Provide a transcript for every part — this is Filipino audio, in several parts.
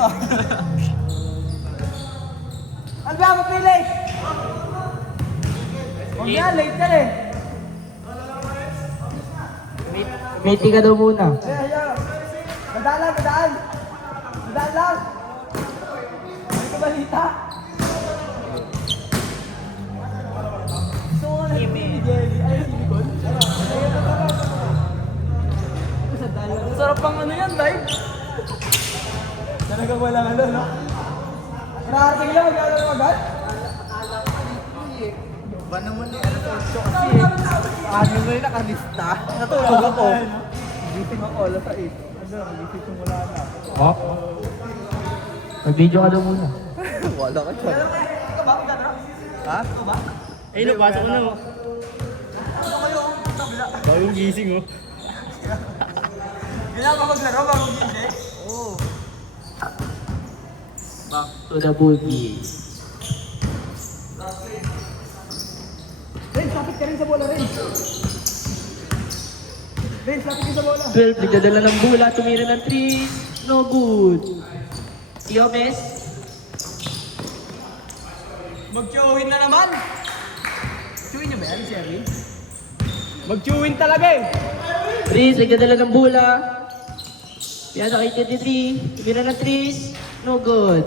dito. Ano ba mo pili? Huwag yan, late ka eh. Meeting ka daw muna. Ayan. Madaan lang, madaan. Madaan lang. Ano ka balita? Gusto ko na ni Jelly. Ay, si Nicole. Sarap pang ano yan, live. Talagang walang ano, no? Nakarating lang, magkakaroon ng agad? Ba naman yung ano sa show kasi ano na yung nakalista. Natulog ako. Gising ako, alas 8. Ano, gising ko wala na. Oh. Mag-video ka daw muna. Wala ka siya. Ikaw ba? Magkakaroon? Ha? Ikaw ba? Ay, napasok ko na. Ano kayo? Tabla. Bagong gising oh. Kailangan ba maglaro bago hindi? Oo. Back to the boogie. Renz, lapit ka rin sa bola, Renz. Renz, lapit ka sa bola. 12, nagdadala ng bola, tumira ng 3. No good. Iomes. Mag-chewin na naman. Chewin niya ba yan, si Erwin? Mag-chewin talaga eh. Riz, nagdadala ng bola. Piyasa kay 33. Tumira ng 3. No good.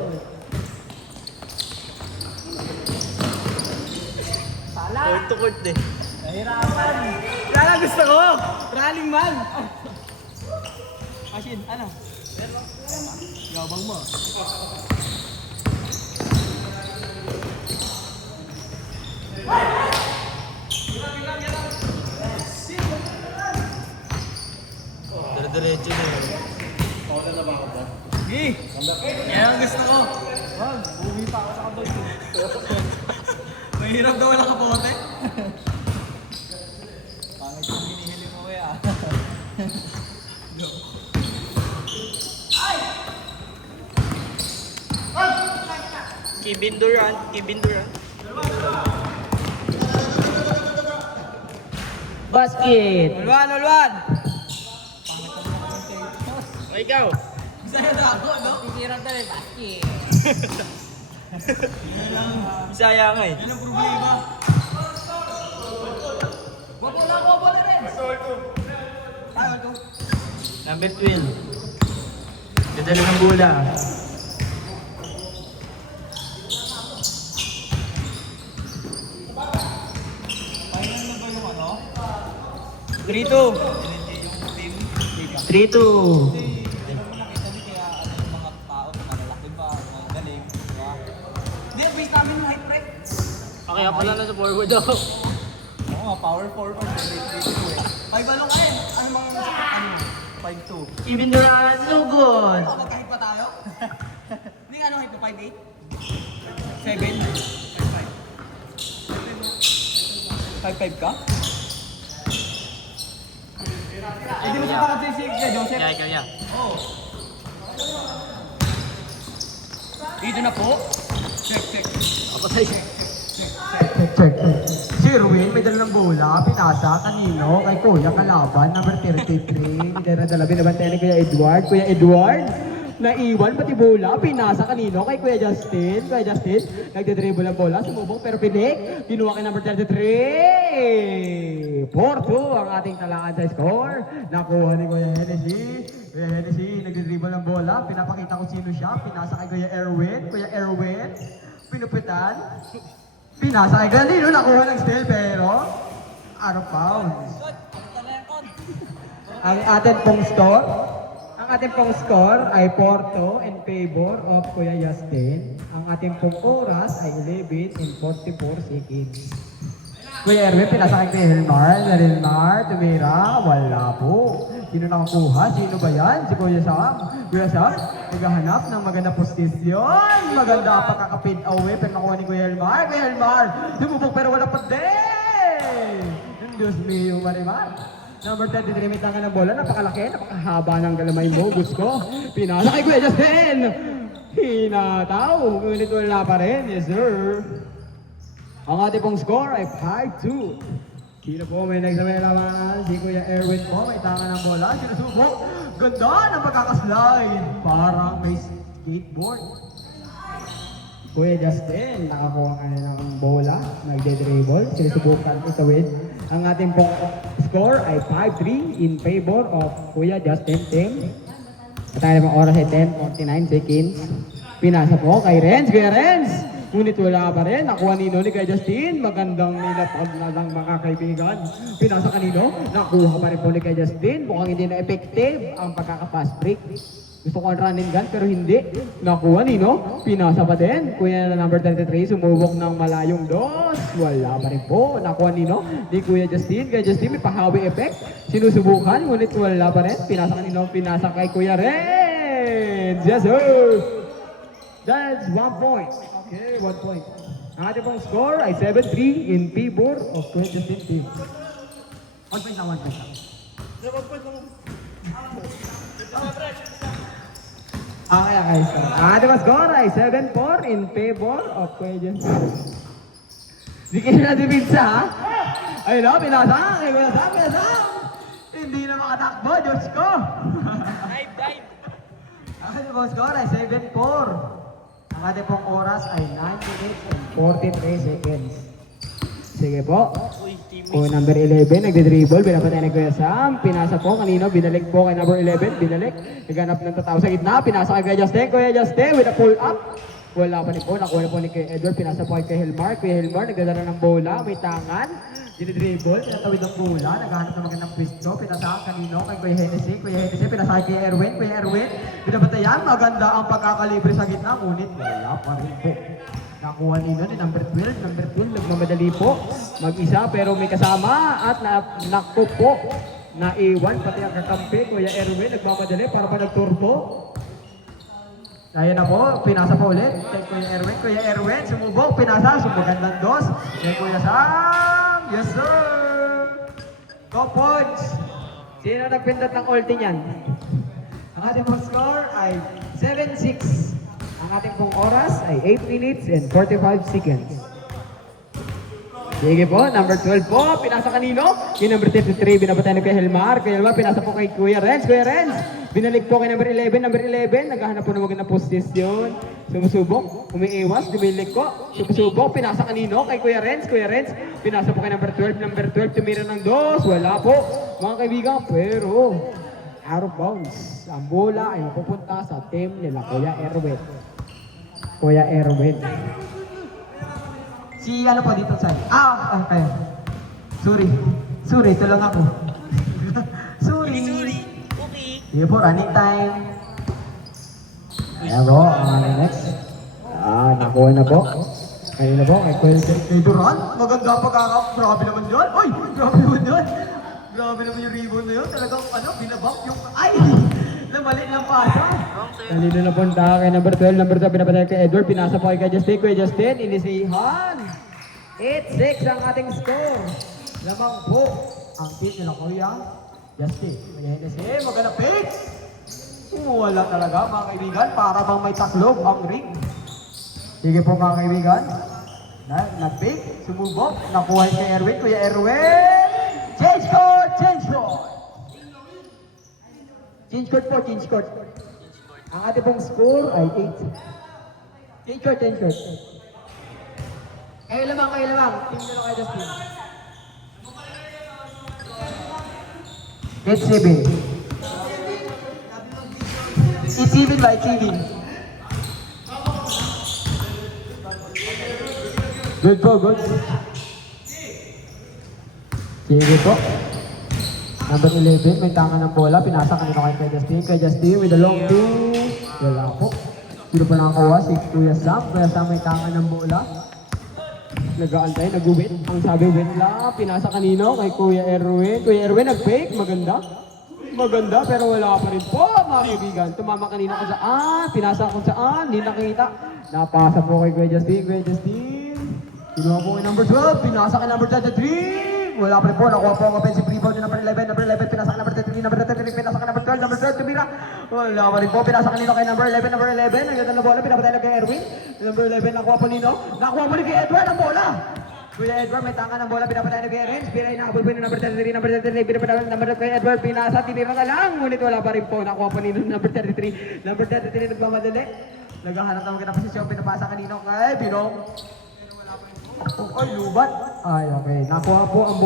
Court to court eh. Nahirapan. Kaya lang gusto ko. Running man. Asin, ano? Yabang mo. Dire-diretso na yun. Gi! Yan ang gusto ko. Wag, buwi pa ako sa kaboy. Mahirap daw walang kapote. Pangit yung hinihili mo kaya. Kevin Durant. Kevin Durant. Basket. Ulwan, ulwan! O ikaw. Sa'yo na ako, no? Hirap na rin. Basket. Bisaya nga eh. Yan ang problema. Bobo na rin! Ay, ito. Number 12. Dadala ng bola. Final na ba yung ano? 3-2. 3-2. Hindi mo nakita niyo kaya ano yung mga tao na malalaki pa, mga galing, di ba? Hindi, base namin yung height break. Kaya pala na sa forward daw. Oo nga, power forward. Five ano ka eh? Ano mga ano? 5'2". Kevin Durant, no good. Oh, magkahit pa tayo? Hindi nga ano height mo? 5'8"? 7? 5'5" ka? Hindi mo sa takat si Joseph? Kaya. Dito na po. Check. Kapatay. Check. Si Erwin, may dala ng bola, pinasa, kanino, kay Kuya Kalaban, number 33. Dala, binabantayan ni Kuya Edward. Kuya Edward, naiwan pati bola, pinasa kanino, kay Kuya Justin. Kuya Justin, nagdidribble ang bola, sumubok pero pinik. Kinuha kay number 33. 4-2 ang ating talaan sa score. Nakuha ni Kuya Hennessy. Kuya Hennessy, nagdidribble ng bola, pinapakita ko sino siya, pinasa kay Kuya Erwin. Kuya Erwin, pinupitan. Pinasa kay Galino, nakuha ng steal pero out of bounds. Ang ating pong score ay 4-2 in favor of Kuya Justin. Ang ating pong oras ay 11 and 44 seconds. Kuya Erwin, pinasa kay Kuya Hilmar, tumira, wala po. Sino nakakuha? Sino ba yan? Si Kuya Sam. Kuya Sam, naghahanap ng maganda posisyon. Maganda pagkakapid away, pero nakuha ni Kuya Hilmar. Kuya Hilmar, sumubok pero wala pa din. Diyos mio, Marimar. Number 33, may tanga ng bola. Napakalaki, napakahaba ng galamay mo. Gusto. Pinasa kay Kuya Justin. Hinataw. Ngunit wala pa rin. Yes, sir. Ang ating pong score ay 5-2. Sino po may nagsabay naman? Si Kuya Erwin po, may tanga ng bola. Sinusubok. Ganda ng pagkakaslide. Parang may skateboard. Kuya Justin, nakakuha ka na ng bola, nagde-dribble, sinusubukan itawid. Ang ating pong score ay 5-3 in favor of Kuya Justin team. At tayo naman oras ay 10:49 seconds. Pinasa po kay Renz, Kuya Renz! Ngunit wala pa rin, nakuha nino ni Kuya Justin. Magandang nilapag na lang mga kaibigan. Pinasa kanino, nakuha pa rin po ni Kuya Justin. Mukhang hindi na effective ang pagkaka-pass break. Gusto ko ang run and gun pero hindi. Nakuha nino, pinasa pa din. Kuya na number 33, sumubok ng malayong dos. Wala pa rin po. Nakuha nino, ni Kuya Justin. Kuya Justin may pahawi effect. Sinusubukan, ngunit wala pa rin. Pinasa kanino, pinasa kay Kuya Renz. Yes sir! That's 1 point. Okay, 1 point. Ang ating pong score ay 7-3 in favor of Kuya Justin team. 1 point na, 1 point na. Okay. Ang ating pong score ay 7-4 in favor of Kuya Justin. Di kayo na dipinsa, ha? Ayun o, pinasa. Hindi na makatakbo, Diyos ko. Ang ating pong score ay 7-4. Ang ating pong oras ay 9 minutes and 43 seconds. Sige po. O number 11, nagde-dribble, pinapatay ni Kuya Sam. Pinasa po kanino, binalik po kay number 11, binalik. Naghanap ng tataw sa gitna, pinasa kay Kuya Justin. Kuya Justin with a pull up. Wala pa rin po, nakuha na po ni Kuya Edward. Pinasa po kay Helmar. Kuya Helmar, nagdadala ng bola, may tangan. Dinidribble, pinatawid ang bola, naghahanap ng magandang pwesto. Pinasa kanino kay Kuya Hennessy. Kuya Hennessy, pinasa kay Kuya Erwin. Kuya Erwin, pinapatayan, maganda ang pagkakalibre sa gitna. Ngunit wala pa rin po. Nakuha nino ni number 12. Number 12, nagmamadali po. Mag-isa pero may kasama at naku po. Naiwan pati ang kakampi. Kuya Erwin, nagmamadali para pa nagturbo. Ayan na po, pinasa po ulit. Kay Kuya Erwin. Kuya Erwin, sumubok, pinasa, sumugan ng dos. Kay Kuya Sam. Yes sir! Go Pods! Sino nagpindot ng ulti niyan? Ang ating pong score ay 7-6. Ang ating pong oras ay 8 minutes and 45 seconds. Sige po, number 12 po, pinasa kanino? Yung number 33, binabatayan ni Kuya Helmar. Kuya Helmar, pinasa po kay Kuya Renz. Kuya Renz, binalik po kay number 11. Number 11, naghahanap po ng magandang posisyon. Sumusubok, umiiwas, dumilik ko. Sumusubok, pinasa kanino? Kay Kuya Renz. Kuya Renz, pinasa po kay number 12. Number 12, tumira ng dos. Wala po, mga kaibigan. Pero, out of bounds. Ang bola ay mapupunta sa team nila Kuya Erwin. Kuya Erwin. Si ano po dito sa okay. Sorry, tulong ako. Sorry. Okay. Sige po, running time. Ayan po, next. Nakuha na po. Kanina po, kay Duran. Maganda grabe naman yun. Uy, grabe naman yun. Grabe naman yung ribbon na yun. Talagang binabak yung, namali lang pasa. Kanina na punta kay number 12. Number 12, pinapatay kay Edward. Pinasa po kay Justin. Kuya Justin, inisihan. 8-6 ang ating score. Lamang po ang team nila Kuya Justin. Kuya Justin, maganda pick. Wala talaga mga kaibigan. Para bang may taklob ang ring. Sige po mga kaibigan. Nag-pick, sumubok. Nakuha kay Erwin. Kuya Erwin. Change court! Change court! Change court po, change court. Ang ating pong score ay 8. Change court, change court. Kayo lamang. Team nyo kayo Justin. It's 7. It's even ba? It's even. Good po, good. Sige po. Number 11, may tangan ng bola. Pinasa kanina kay Justin. Kay Justin with a long two. Wala po. Sino pa nakakuha? Si Kuya Sam. Kuya Sam may tangan ng bola. Nag-aantay, nag-uwit. Ang sabi, wait lang. Pinasa kanino kay Kuya Erwin. Kuya Erwin, nag-fake. Maganda, pero wala pa rin po, mga kaibigan. Tumama kanina kung saan. Pinasa kung saan. Hindi nakita. Napasa po kay Kuya Justin. Kuya Justin. Kinuha po kay number 12. Pinasa kay number 33. Wala pa rin po, nakuha po ang offensive rebound yung number 11, pinasa ka number 33, number 33, pinasa ka number 12, number 12, tumira. Wala pa rin po, pinasa kanino kay number 11, ang ganda na bola, pinapatay lang kay Erwin. Number 11, nakuha po nino, nakuha po ni kay Edward ang bola. Kuya Edward, may tanga ng bola, pinapatay lang kay Erwin. Spiray na, abol po yung number 33, pinapatay lang number kay Edward, pinasa, tinira ka lang. Ngunit wala pa rin po, nakuha po nino number 33, nagmamadali. Naghahanap naman kita posisyon, pinapasa kanino kay Binong. Ay, lubat. Ay, okay. Nakuha po ang